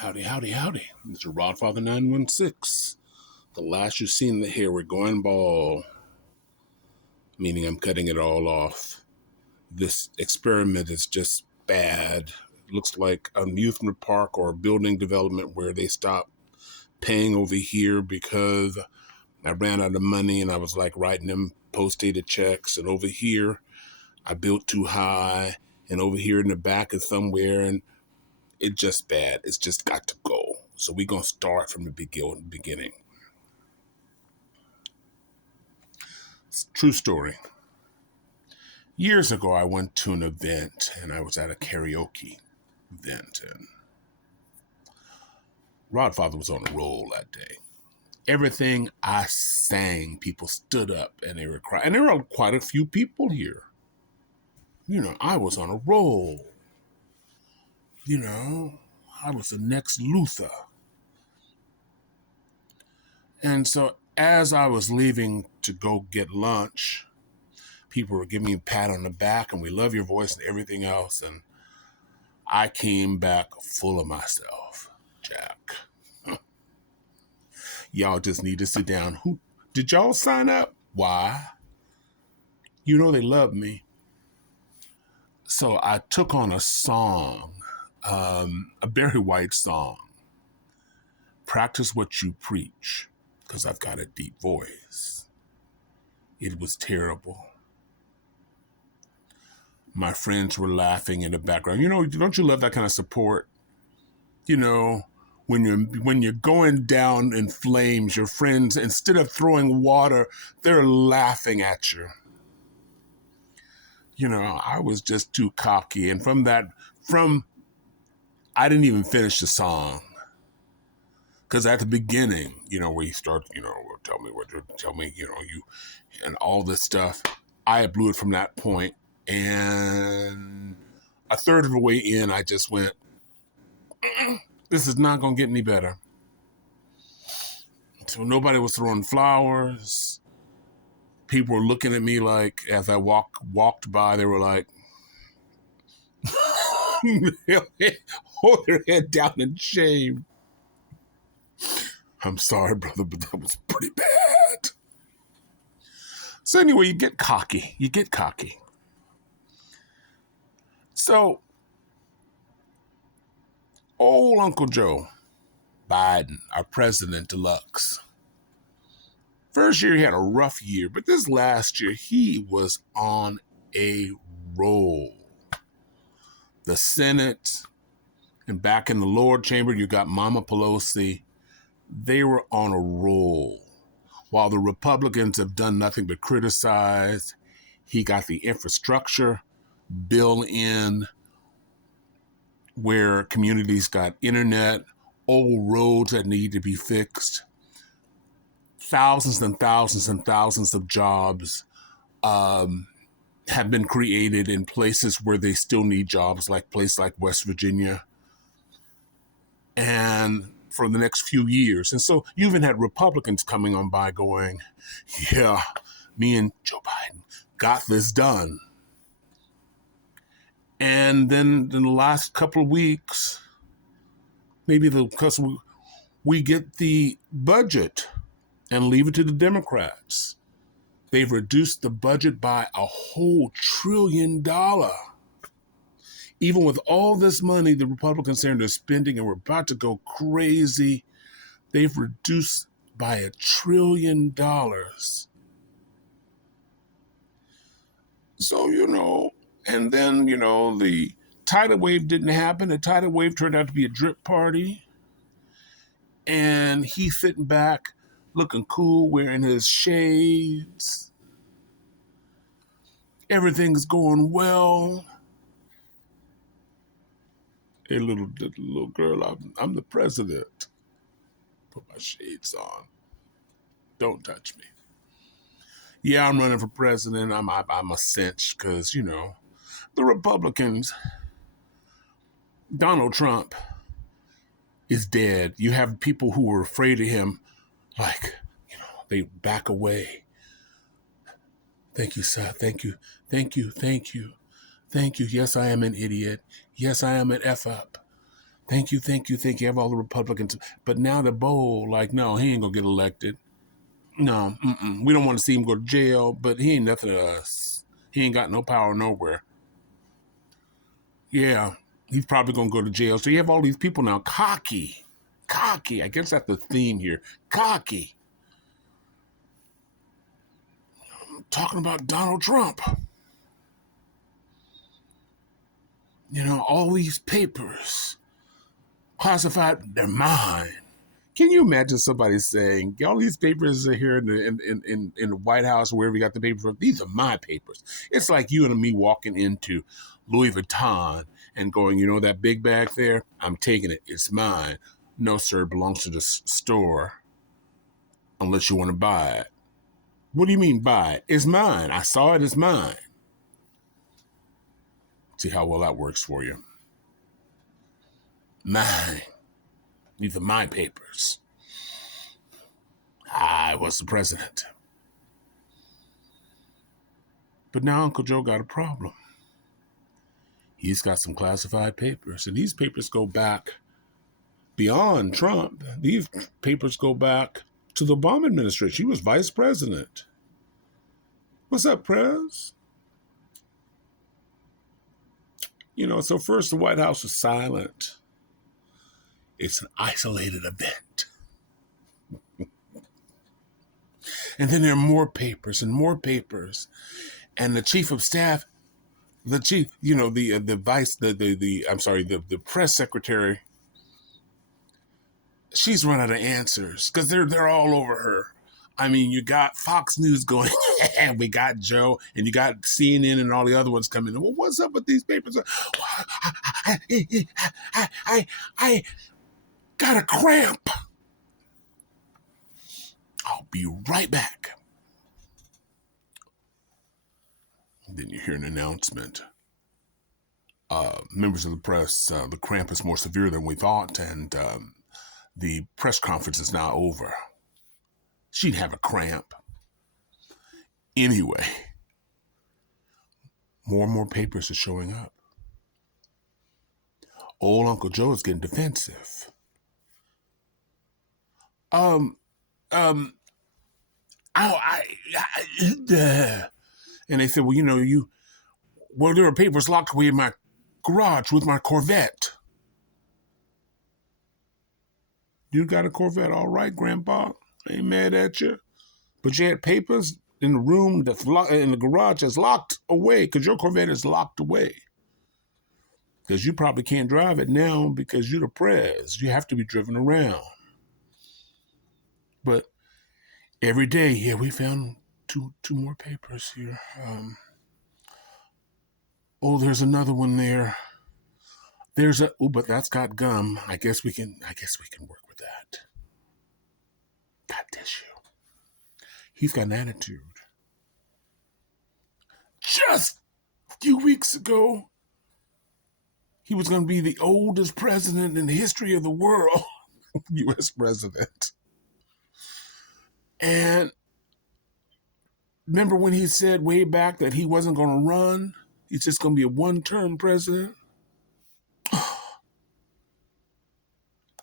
Howdy, howdy, howdy. Mr. Rodfather 916. The last you've seen the hair, we're going bald, meaning I'm cutting it all off. This experiment is just bad. It looks like an amusement park or a building development where they stopped paying over here because I ran out of money and I was like writing them post-dated checks. And over here, I built too high. And over here in the back is somewhere, and it's just bad. It's just got to go. So we're going to start from the beginning. True story. Years ago, I went to an event, and I was at a karaoke event, and Rodfather was on a roll that day. Everything I sang, people stood up and they were crying. And there were quite a few people here. You know, I was on a roll. You know, I was the next Luther. And so as I was leaving to go get lunch, people were giving me a pat on the back and we love your voice and everything else. And I came back full of myself, Jack. Y'all just need to sit down. Who did y'all sign up? Why? You know they love me. So I took on a song, a Barry White song, Practice What You Preach, because I've got a deep voice. It was terrible. My friends were laughing in the background. You know, don't you love that kind of support? You know, when you're going down in flames, your friends, instead of throwing water, they're laughing at you. You know, I was just too cocky. And I didn't even finish the song. Because at the beginning, you know, where you start, you know, tell me, you know, you, and all this stuff, I blew it from that point. And a third of the way in, I just went, this is not going to get any better. So nobody was throwing flowers. People were looking at me like, as I walked by, they were like, hold their head down in shame. I'm sorry, brother, but that was pretty bad. So anyway, you get cocky. So, old Uncle Joe Biden, our president deluxe. First year he had a rough year, but this last year he was on a roll. The Senate and back in the Lord Chamber, you got Mama Pelosi. They were on a roll. While the Republicans have done nothing but criticize, he got the infrastructure bill in where communities got internet, old roads that need to be fixed. Thousands and thousands and thousands of jobs have been created in places where they still need jobs, like places like West Virginia. And for the next few years. And so you even had Republicans coming on by going, yeah, me and Joe Biden got this done. And then in the last couple of weeks, because we get the budget and leave it to the Democrats. They've reduced the budget by a whole $1 trillion. Even with all this money the Republicans saying they're spending and we're about to go crazy, they've reduced by $1 trillion. So, you know, and then, you know, the tidal wave didn't happen. The tidal wave turned out to be a drip party. And he's sitting back looking cool, wearing his shades. Everything's going well. Hey, little girl, I'm the president. Put my shades on. Don't touch me. Yeah, I'm running for president. I'm a cinch because, you know, the Republicans, Donald Trump is dead. You have people who are afraid of him, like, you know, they back away. Thank you, sir. Thank you. Yes, I am an idiot. Yes, I am an F up. Thank you, thank you, thank you. Have all the Republicans. But now the bowl, like, no, he ain't going to get elected. No, we don't want to see him go to jail, but he ain't nothing to us. He ain't got no power nowhere. Yeah, he's probably going to go to jail. So you have all these people now cocky. I guess that's the theme here. Cocky. Talking about Donald Trump. You know, all these papers classified, they're mine. Can you imagine somebody saying, all these papers are here in the White House, wherever you got the papers from, these are my papers. It's like you and me walking into Louis Vuitton and going, you know, that big bag there, I'm taking it. It's mine. No, sir, it belongs to the store unless you want to buy it. What do you mean buy it? It's mine. I saw it. It's mine. See how well that works for you. Mine. These are my papers. I was the president. But now Uncle Joe got a problem. He's got some classified papers, and these papers go back beyond Trump. These papers go back to the Obama administration. He was vice president. What's up, Prez? You know, so first the White House was silent. It's an isolated event. And then there are more papers and more papers. And the chief of staff, the press secretary, she's run out of answers because they're all over her. I mean, you got Fox News going, and we got Joe, and you got CNN and all the other ones coming in. Well, what's up with these papers? I got a cramp. I'll be right back. And then you hear an announcement. Members of the press, the cramp is more severe than we thought, and the press conference is now over. She'd have a cramp. Anyway, more and more papers are showing up. Old Uncle Joe is getting defensive. And they said, well, you know, there are papers locked away in my garage with my Corvette. You got a Corvette, all right, Grandpa? I ain't mad at you. But you had papers in the room that's in the garage that's locked away because your Corvette is locked away. Because you probably can't drive it now because you're the prez. You have to be driven around. But every day, yeah, we found two more papers here. There's another one there. But that's got gum. I guess we can work with that. Got tissue. He's got an attitude. Just a few weeks ago, he was going to be the oldest president in the history of the world, U.S. president. And remember when he said way back that he wasn't going to run? He's just going to be a one-term president?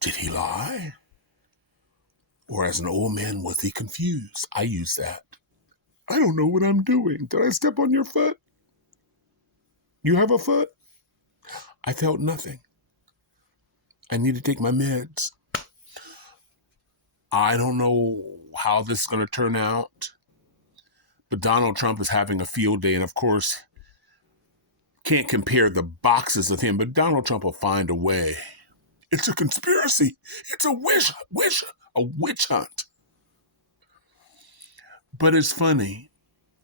Did he lie? Or as an old man, was he confused? I use that. I don't know what I'm doing. Did I step on your foot? You have a foot? I felt nothing. I need to take my meds. I don't know how this is going to turn out, but Donald Trump is having a field day, and of course, can't compare the boxes of him, but Donald Trump will find a way. It's a conspiracy. It's a witch hunt. But it's funny.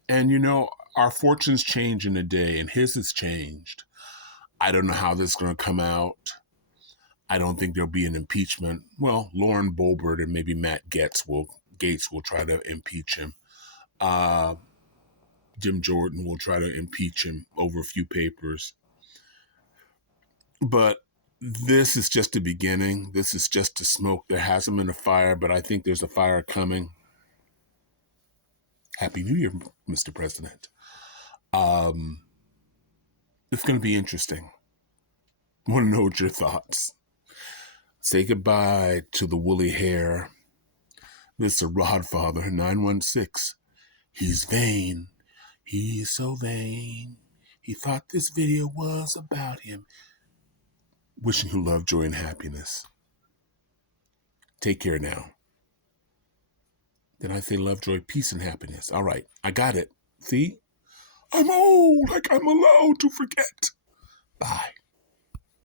And you know, our fortunes change in a day, and his has changed. I don't know how this is going to come out. I don't think there'll be an impeachment. Well, Lauren Boebert and maybe Matt Gaetz will try to impeach him. Jim Jordan will try to impeach him over a few papers. But this is just the beginning. This is just the smoke. There hasn't been a fire, but I think there's a fire coming. Happy New Year, Mr. President. It's going to be interesting. I want to know what your thoughts. Say goodbye to the woolly hair. Mr. Rodfather 916. He's vain. He's so vain. He thought this video was about him. Wishing you love, joy, and happiness. Take care now. Then I say love, joy, peace, and happiness. All right, I got it. See? I'm old, like I'm allowed to forget. Bye.